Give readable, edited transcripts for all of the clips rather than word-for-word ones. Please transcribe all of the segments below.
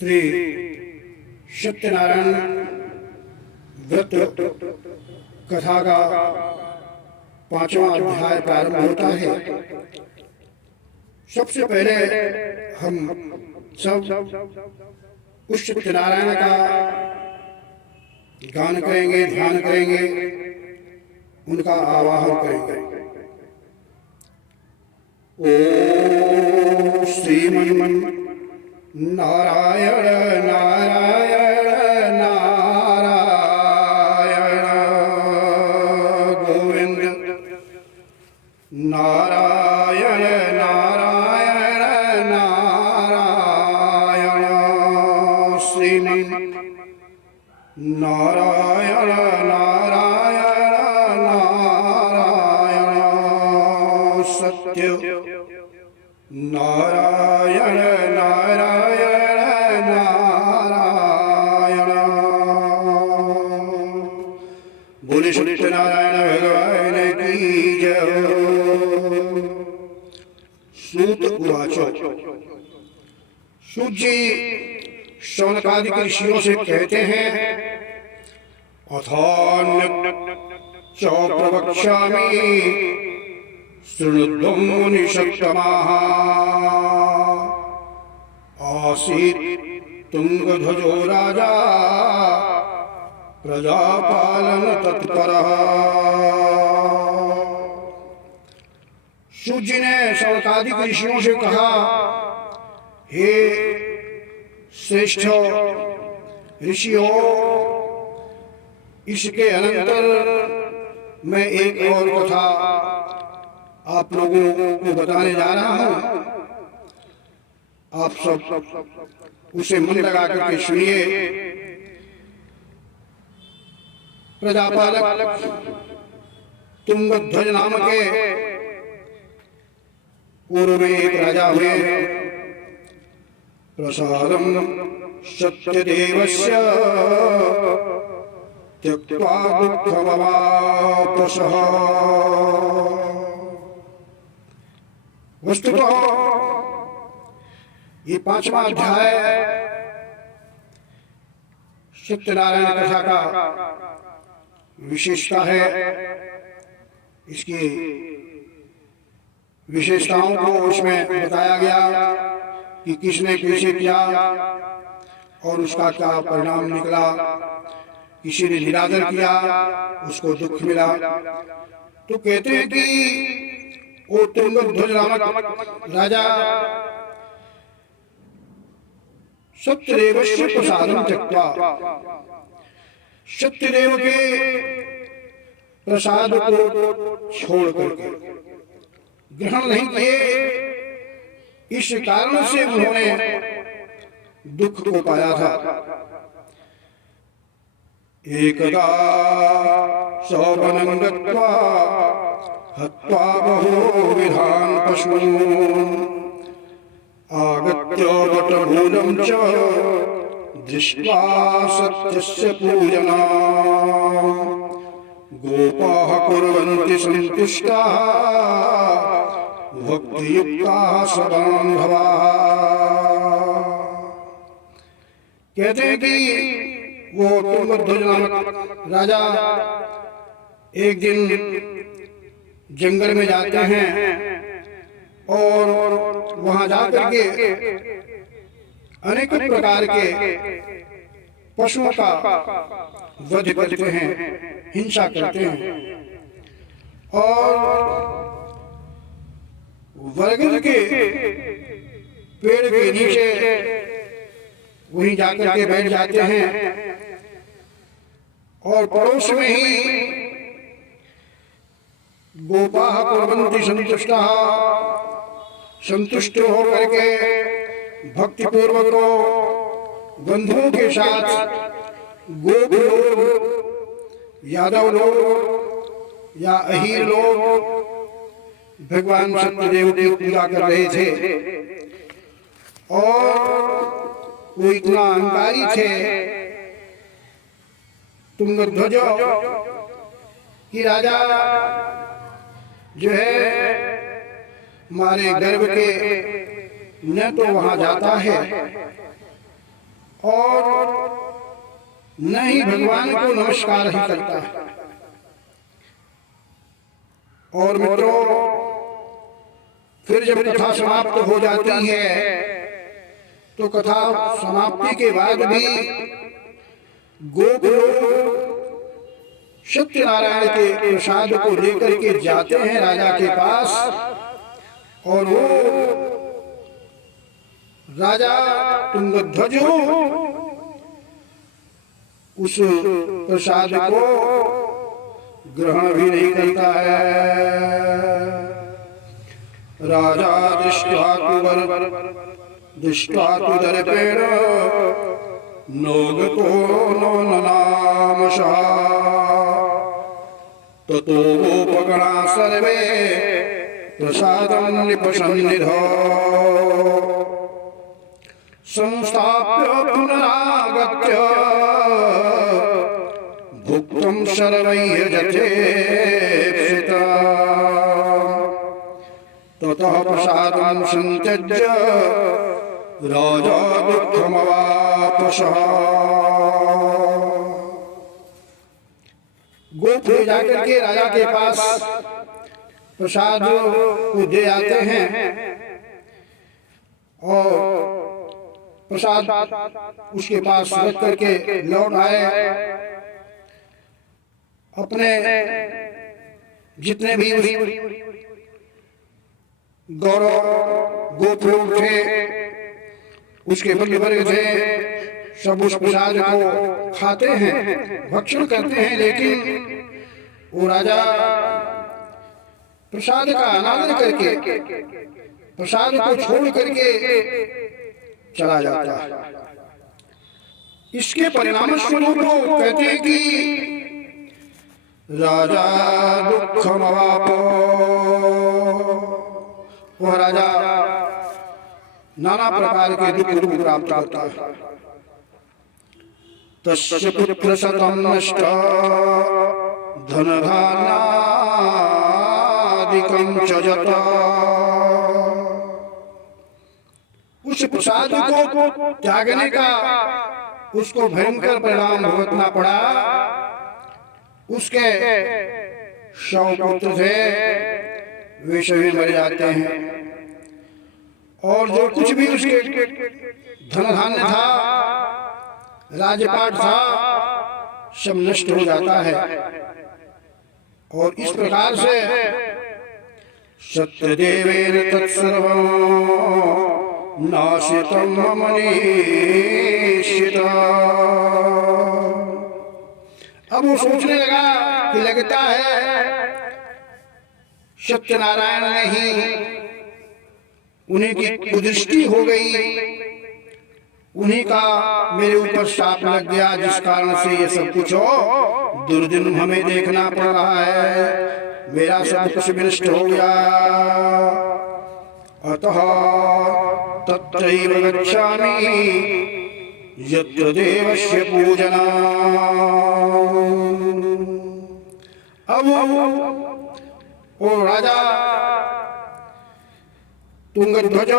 श्री सत्यनारायण व्रत कथा का 5वां अध्याय प्रारंभ होता है। सबसे पहले हम सब उस सत्यनारायण का गान करेंगे, ध्यान करेंगे, उनका आवाहन करेंगे। ओम श्रीमन नारायण नारायण नारायण गोविंद नारायण नारायण नारायण श्रीमन नारायण नारायण नारायण सत्य नारायण नारायण नारायण। बोले सत्यनारायण भगवान की जय। सूत उवाच। सूत जी शौनकादि ऋषियों से कहते हैं, अथान्य च प्रवक्ष्यामि शृणुध्वं मुनिषत्तमाः। आसीत् तुंगध्वजो राजा प्रजापालन तत्परः। सूत जी ने शौनकादि ऋषियों से कहा, हे श्रेष्ठ ऋषियों, इसके अनंतर मैं एक और कथा आप लोगों को बताने जा रहा हूं। आप सब उसे मन लगा करके सुनिए। प्रजापालक तुंगध्वज नाम के पूर्व में एक राजा हुए। प्रसादं सत्यदेवस्य त्यक्त्वा दुःखमवापसः। वस्तुतः ये 5वां अध्याय सत्यनारायण कथा का विशेषता है। इसकी विशेषताओं को उसमें बताया गया कि किसने कैसे किया और उसका क्या परिणाम निकला। किसी ने निरादर किया, उसको दुख मिला। तो कहते हैं कि वो तुंगध्वज नामक राजा सत्यदेवस्य प्रसादं त्यक्त्वा, सत्यदेव के प्रसाद को छोड़ करके, ग्रहण नहीं किए, इस कारण से उन्होंने दुख को पाया था। एकदा सौवनं गत्वा हत्वा बहुविधान् पशून् आगत्य वटमूलं च दृष्ट्वा सत्यस्य पूजनम् गोपाः कुर्वन्ति सन्तुष्टाः भक्तियुक्ताः सबान्धवाः। कहते हैं कि वो तुंगध्वज नामक राजा एक दिन जंगल में जाते हैं और वहां जाकर के अनेक प्रकार के पशुओं का वध करते हैं, हिंसा करते हैं। और बरगद के पेड़ के नीचे वहीं जाकर के बैठ जाते हैं और पड़ोस में ही गोपाः कुर्वन्ति सन्तुष्टाः, संतुष्ट होकर के भक्तिपूर्वक बंधुओं के साथ गोप लोग, यादव लोग या अहीर लोग भगवान सत्यदेव की पूजा कर रहे थे। और वो इतना अहंकारी थे तुंगध्वज कि राजा जो है हमारे गर्भ के न तो वहां जाता है और न ही भगवान को नमस्कार ही करता है। और मित्रों, फिर जब कथा समाप्त हो जाती है तो कथा समाप्ति के बाद भी गोप लोग सत्यनारायण के प्रसाद को लेकर के जाते हैं राजा के पास, और वो राजा तुंगध्वज उस प्रसाद को ग्रहण भी नहीं करता है। राजा दृष्ट्वा तु दर्पेण नोगतो नो ननामशः ततोपगणा सर्वे प्रसादं निपसन्निधौ संस्थाप्य पुनरागत्य भुक्तं सर्वैः यथेप्सिता ततः प्रसादं संत्यज्य राजा दुःखमवापसः। गोप ले जाकर के राजा के पास प्रसाद को दे आते हैं और प्रसाद उसके पास रख करके लौट आए। अपने जितने भी गौरव गोप लोग थे, उसके बड़े वर्ग थे, सब उस प्रसाद को खाते हैं, भक्षण करते हैं, लेकिन वो राजा प्रसाद का अनादर करके प्रसाद को छोड़ करके चला जाता है। इसके परिणाम स्वरूप कहते हैं कि राजा दुःखमवापो, वह राजा नाना प्रकार के दुख प्राप्त करता है। तस्य पुत्र शतं नष्ट धनधान्यादिकं च जता। उस प्रसाद को त्यागने का उसको भयंकर परिणाम भुगतना पड़ा। उसके 100 पुत्र थे, वे सभी मर जाते हैं, और जो कुछ भी उसके धन धान्य था, राजपाट था, सब नष्ट हो जाता है। और इस प्रकार से सत्यदेवेन तत्सर्वं नाशितं मनीषिता। अब वो सोचने लगा कि लगता है सत्यनारायण ने ही उन्हीं की कुदृष्टि हो गई, उन्हीं का मेरे ऊपर शाप लग गया, जिस कारण से ये सब कुछ हो दुर्दिन हमें देखना पड़ रहा है, मेरा सब कुछ विनष्ट हो गया। अतः तत्रैव गच्छामि यत्र देवस्य पूजना। अब वो राजा तुंगध्वज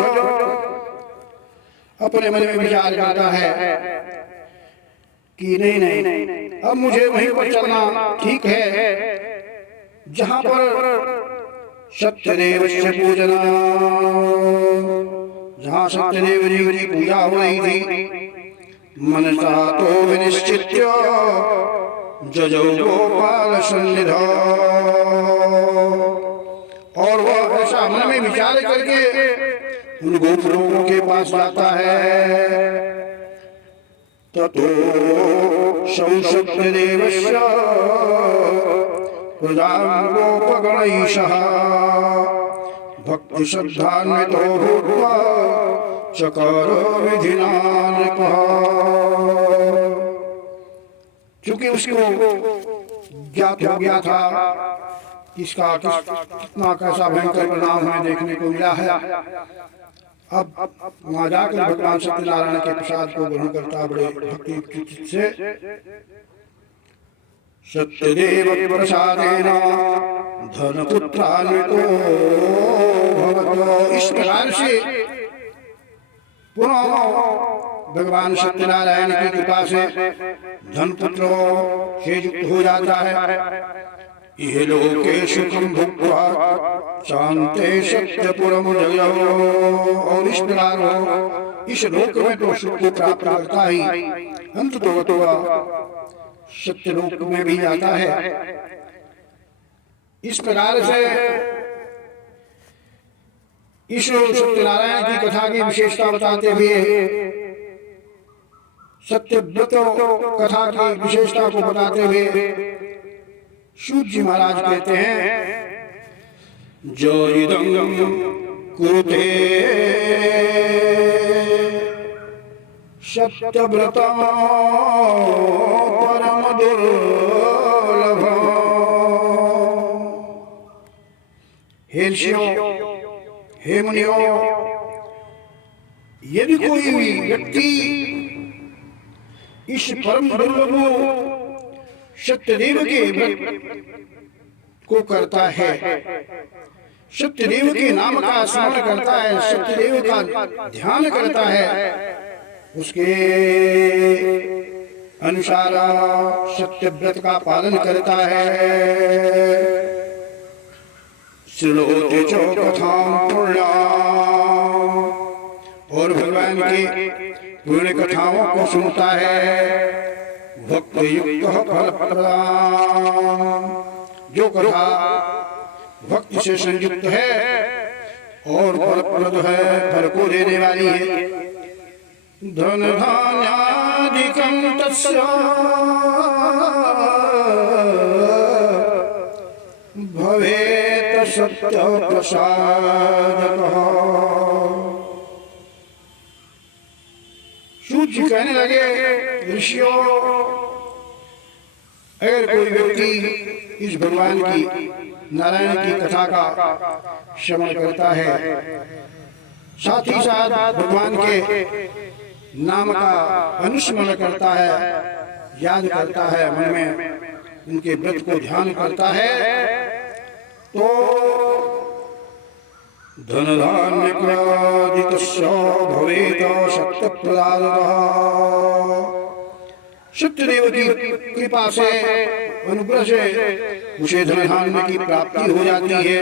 अपने मन में विचार करता है कि नहीं, अब मुझे वहीं पर चलना ठीक है जहां पर सत्यदेवस्य पूजना, जहां सत्यदेव जी की पूजा हो रही थी। मनसा तो विनिश्चित्य जजौ गोपाल सन्निधौ। और वह ऐसा मन में विचार करके उन गोप लोगों के पास जाता है। ततो सत्यदेवस्य प्रजां गोपगणैषः भक्ति श्रद्धान्वितो भूत्वा चकार विधिना नृपः। चूंकि उसको ज्ञात हो गया था किसका कितना कैसा भयंकर परिणाम हमें देखने को मिला है, अब वहां जाकर भगवान सत्यनारायण के प्रसाद को ग्रहण करता बड़े भक्ति से। सत्यदेव प्रसादेन धनपुत्रान्वितो भवतो। इस प्रकार से पुनः भगवान सत्यनारायण की कृपा से धन पुत्रों से युक्त हो जाता है। ये लोके सुखम भुक्त्वा शांते सत्यपुरम जयो। और इस प्रकार वो इस लोक में तो सुख को प्राप्त करता ही अंत तो सत्य लोक में भी जाता है। इस प्रकार से इस सत्यनारायण की कथा की विशेषता बताते हुए सत्यव्रत कथा की विशेषता को बताते हुए सूत जी महाराज कहते हैं, जो इदं कुरुते सत्यव्रतं परम दुर्लभम्। हे ऋषियों, हे मुनियों, यदि कोई भी व्यक्ति इस परम दुर्लभ सत्यदेव के व्रत को करता है, सत्यदेव के नाम का स्मरण करता है, सत्यदेव का ध्यान करता है, उसके अनुसार सत्यव्रत का पालन करता है। श्रोते च कथां पुण्याम्, और भगवान की पुण्य कथाओं को सुनता है। भक्त युक्त फल प्रदान, जो कथा भक्ति से संयुक्त है और फलप्रद है, फल को देने वाली है। धन धान्यादिकं तस्य भवेत् सत्य प्रसादतः। सूत जी कहने लगे, ऋषियों, अगर कोई व्यक्ति इस भगवान की नारायण की कथा का श्रवण करता है, साथ ही साथ भगवान के नाम का अनुस्मरण करता है, याद करता है, मन में उनके व्रत को ध्यान करता है, तो धन धान्य क्रादितस्य भवेत् सत्य प्रदानतः। सत्यदेव की कृपा से, अनुग्रह से उसे धन धान्य की प्राप्ति हो जाती है।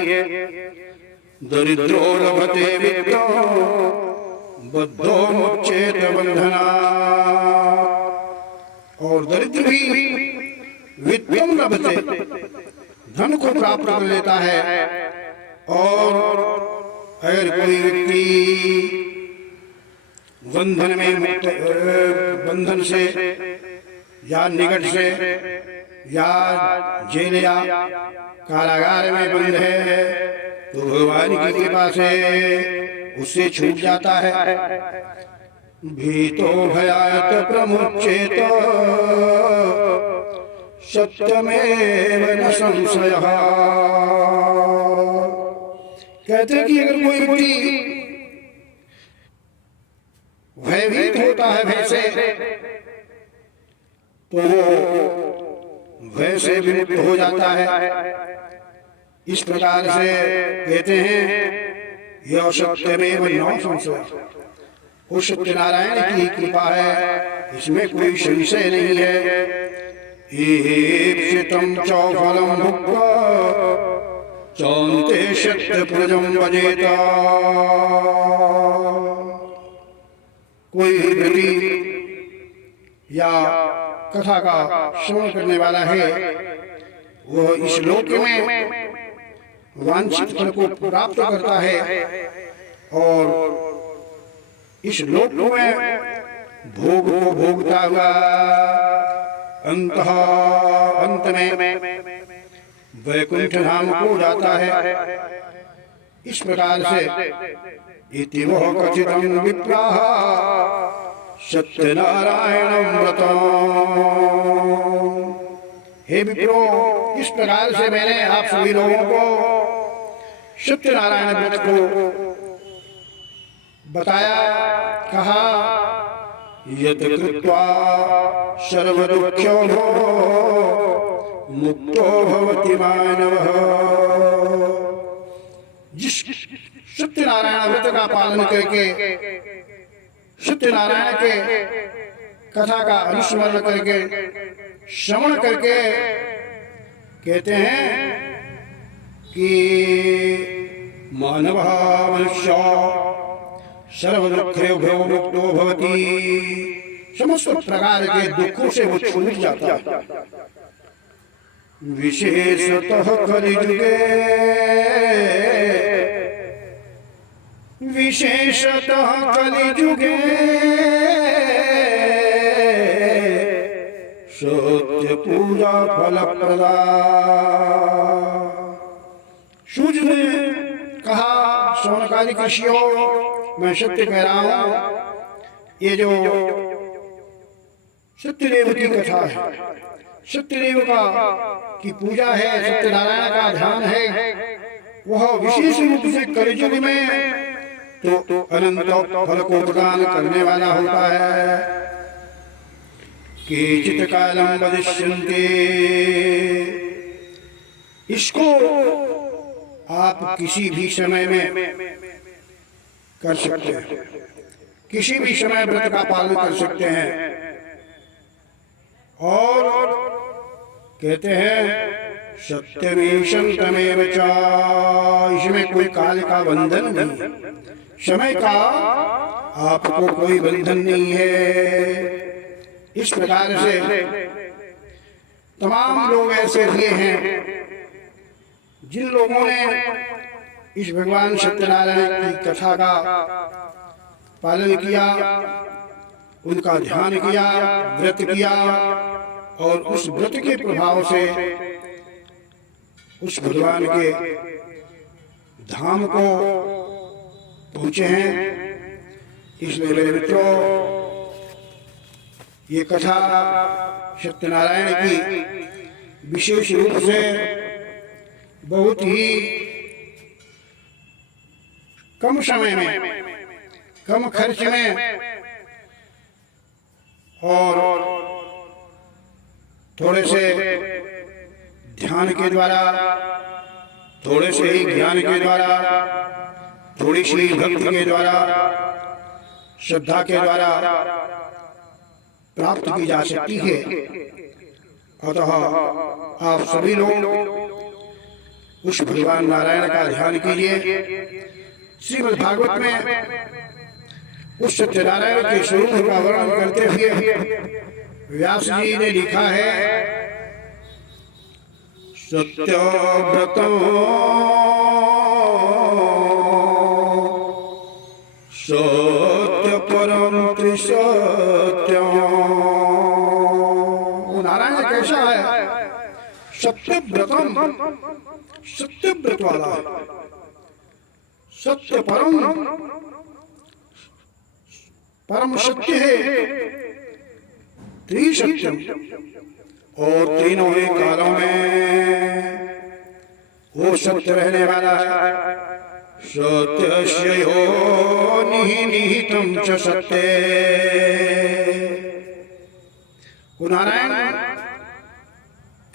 दरिद्रो लभते वित्तो बद्धो मुच्येत बंधनात्। और दरिद्र भी वित्तम लभते, धन को प्राप्त कर लेता है। और अगर कोई व्यक्ति बंधन में बंधन से या निकट से या जेल या कारागार में बंद है, तो भगवान की कृपा से उससे छूट जाता है। भीतो भयात् प्रमुच्येत सत्यमेव न संशयः। कहते हैं कि अगर कोई व्यक्ति भयभीत होता है भय से, तो वो भय से विमुक्त हो जाता है। इस प्रकार से कहते हैं, यह सत्यमेव न संशयः, वो सत्यनारायण की कृपा है, इसमें कोई संशय नहीं है। ईप्सितं च फलं भुक्त्वा चान्ते सत्यप्रजं भजेत। कोई व्यक्ति या कथा का श्रवण करने वाला है, वह इस लोक में वांछित फल को प्राप्त करता है और इस लोक में भोग को भोगता हुआ अंत में वैकुंठ धाम को जाता है। इस प्रकार से इति वह कथितं विप्राः सत्यनारायणं व्रतम्। हे विप्रो, इस प्रकार से मैंने आप सभी लोगों को सत्यनारायण व्रत को बताया, कहा। यत् कृत्वा सर्वदुःख्यो मुक्तो भवति मानवः। जिस सत्यनारायण व्रत का पालन करके सत्यनारायण के कथा का अनुस्मरण करके, श्रवण करके कहते हैं कि मानवः मनुष्य सर्वदुःखेभ्यो मुक्तो भवति, समस्त प्रकार के दुखों से वो छूट जाता है। विशेषतः कलिजुगे, विशेषतः कलिजुगे सत्य पूजा फलप्रदा। सूर्य ने कहा, सोनकादि ऋषियों, मैं सत्य कह रहा हूं, ये जो सत्यदेव की कथा है, सत्यदेव का की पूजा है, सत्यनारायण का ध्यान है, वह विशेष रूप से कलियुग में तो अनंत फल को प्रदान करने वाला होता है। केचित् कालम वदिष्यन्ते, इसको आप किसी भी समय में कर सकते हैं, किसी भी समय व्रत का पालन कर सकते हैं। और कहते हैं सत्यमेशं तमेव च, इसमें कोई काल का बंधन नहीं, समय का आपको कोई बंधन नहीं है। इस प्रकार से तमाम लोग ऐसे हुए हैं जिन लोगों ने इस भगवान सत्यनारायण की कथा का पालन किया, उनका ध्यान किया, व्रत किया, और उस व्रत के प्रभाव से उस भगवान के धाम को पहुंचे हैं। इसलिए मेरे मित्रों, ये कथा सत्यनारायण की विशेष रूप से बहुत ही कम समय में, कम खर्च में और थोड़े से ध्यान के द्वारा, थोड़े से ही ज्ञान के द्वारा, थोड़ी सी भक्ति के द्वारा, श्रद्धा के द्वारा प्राप्त की जा सकती है। अतः आप सभी लोग उस भगवान नारायण का ध्यान कीजिए। श्रीमद् भागवत में उस सत्यनारायण के स्वरूप का वर्णन करते हुए व्यास जी ने लिखा है, सत्यव्रतो सत्य परम त्रिसत्यम्। नारायण कैसा है? सत्यव्रतम, सत्यव्रत वाला है, सत्य परम, परम सत्य है, त्रिसत्यम, और तीनों ही कालों में वो सत्य रहने वाला है। सत्यस्य योनिः निहितं च सत्ये। वो नारायण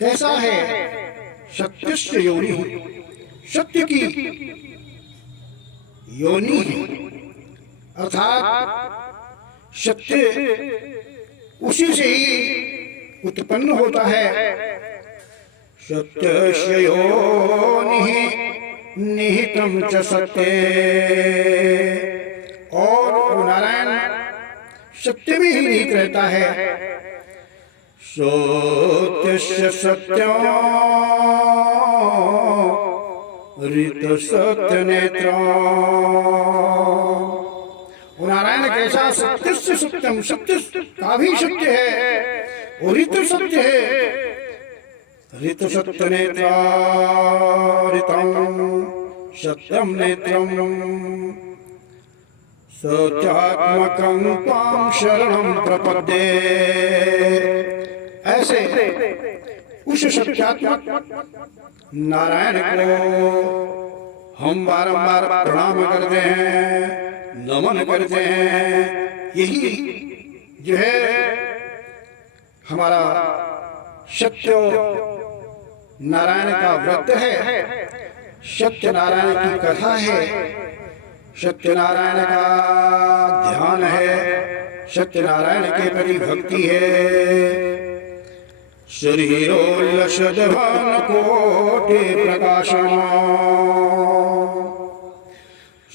कैसा है? सत्यस्य योनिः, सत्य की योनि है, अर्थात सत्य उसी से ही उत्पन्न होता है। सत्यस्य योनिः निहितं च सत्ये, और नारायण सत्य में ही निहित रहता है। सत्यस्य सत्यम् ऋत सत्य नेत्र। नारायण कैसा? सत्य से सत्यम, सत्य का भी सत्य है, और ऋत सत्य है। ऋत सत्य नेत्र, ऋतम सत्यम नेत्रम, सत्यात्मकं त्वां शरणं प्रपद्ये। ऐसे उस सत्यात्मक नारायण को हम बारंबार प्रणाम करते हैं, नमन करते हैं। यही जो है हमारा सत्य नारायण का व्रत है, सत्य नारायण की कथा है। सत्यनारायण का ध्यान है, सत्यनारायण के प्रति भक्ति है। शरीरोल्लसद्भान कोटि प्रकाशम,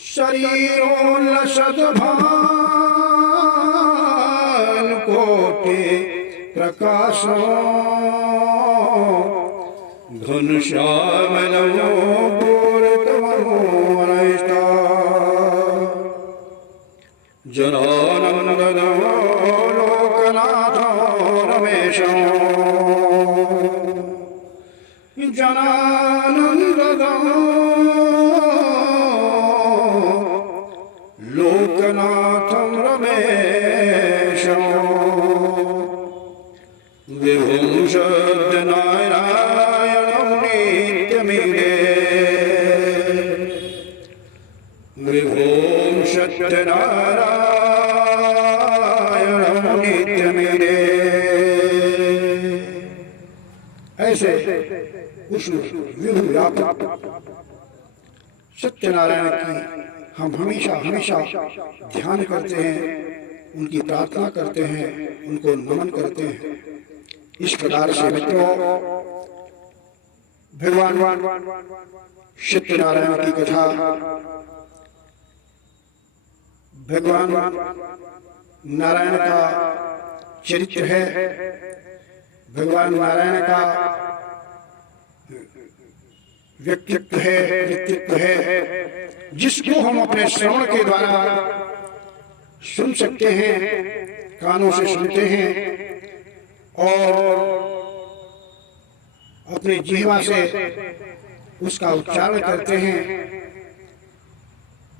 शरीरोल्लसद्भान कोटि प्रकाशम, घनश्यामलो पूर्णतमोनयिता, जनानन्दनो लोकनाथो रमेशो, जनानन्दनो लोकनाथं रमेशो, विभुं सत्यनारायणं नित्यमीडे, विभुं सत्यनारायणं नित्यमीडे। ऐसे उस विभु व्यापक सत्यनारायण की हम हमेशा हमेशा ध्यान करते हैं, उनकी प्रार्थना करते हैं, उनको नमन करते हैं। इस प्रकार से मित्रों, भगवान सत्यनारायण की कथा भगवान नारायण का चरित्र है, भगवान नारायण का व्यक्तित्व है, व्यक्तित्व है, जिसको हम अपने श्रवण के द्वारा सुन सकते हैं, कानों से सुनते हैं और अपने जिह्वा से उसका उच्चारण करते हैं,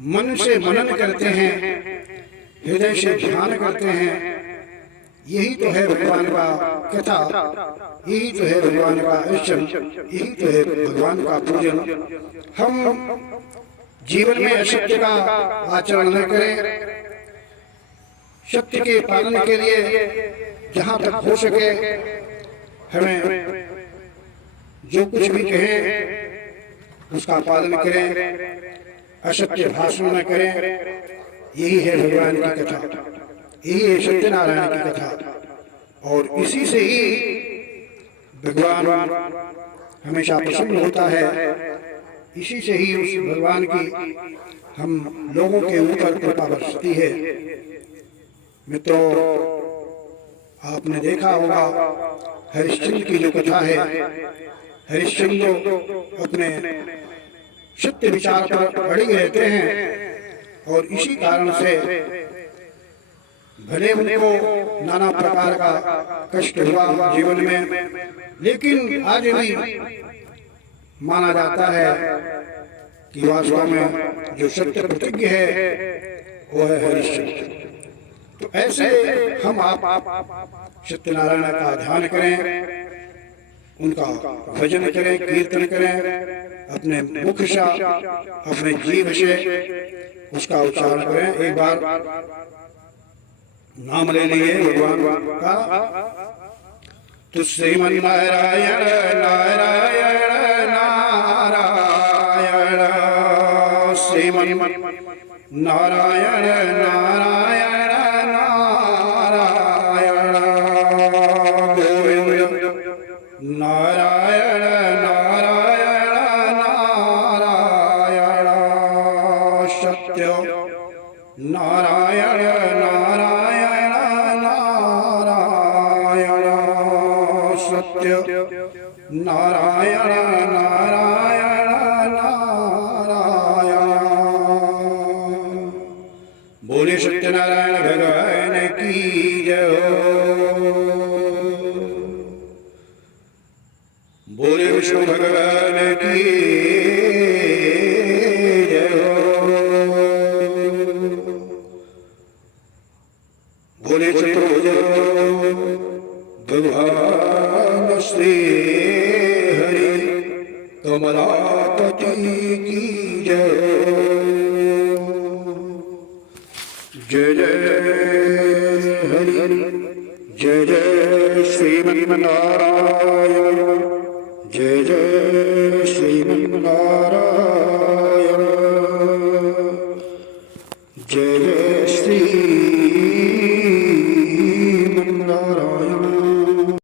मन से मनन करते हैं, हृदय से ध्यान करते हैं। यही तो है भगवान का कथा, यही तो है भगवान का अर्चन, यही तो है भगवान का पूजन। हम जीवन में असत्य का आचरण न करें, सत्य के पालन के लिए जहाँ तक हो सके हमें जो कुछ भी कहें उसका पालन करें, असत्य भाषण न करें। यही है भगवान की कथा, यही है सत्यनारायण की कथा। और इसी से ही भगवान हमेशा प्रसन्न होता है, इसी से ही उस भगवान की हम लोगों के ऊपर कृपा बरसती है। मित्रों, आपने देखा होगा हरिश्चंद्र की जो कथा है, हरिश्चंद्र अपने सत्य विचार पर अड़े रहते हैं और इसी कारण से भले उनको नाना प्रकार का कष्ट हुआ जीवन में, लेकिन आज भी माना जाता है कि वास्तव में जो सत्य प्रतिज्ञ है वो है हरिश्चंद्र। तो ऐसे हम आप सत्यनारायण का ध्यान करें, उनका भजन करें, कीर्तन करें, अपने मुख से, अपने जीव से उसका उच्चारण करें। एक बार नाम ले लिए भगवान का, तो श्रीमन्नारायण नारायण नारायण, श्रीमन्नारायण नारायण नारायण, गोविंद नारायण नारायण नारायण, सत्य नारायण नारायण नारायण, सत्य नारायण नारायण नारायण। बोले सत्यनारायण भगवान की जय, बोले विष्णु भगवान की जय, बोले चतुर्भुज भगवान श्री हरि कमलापति की जय। जय जय हरि, जय जय श्रीमन्नारायण, जय जय श्रीमन्नारायण, नारायण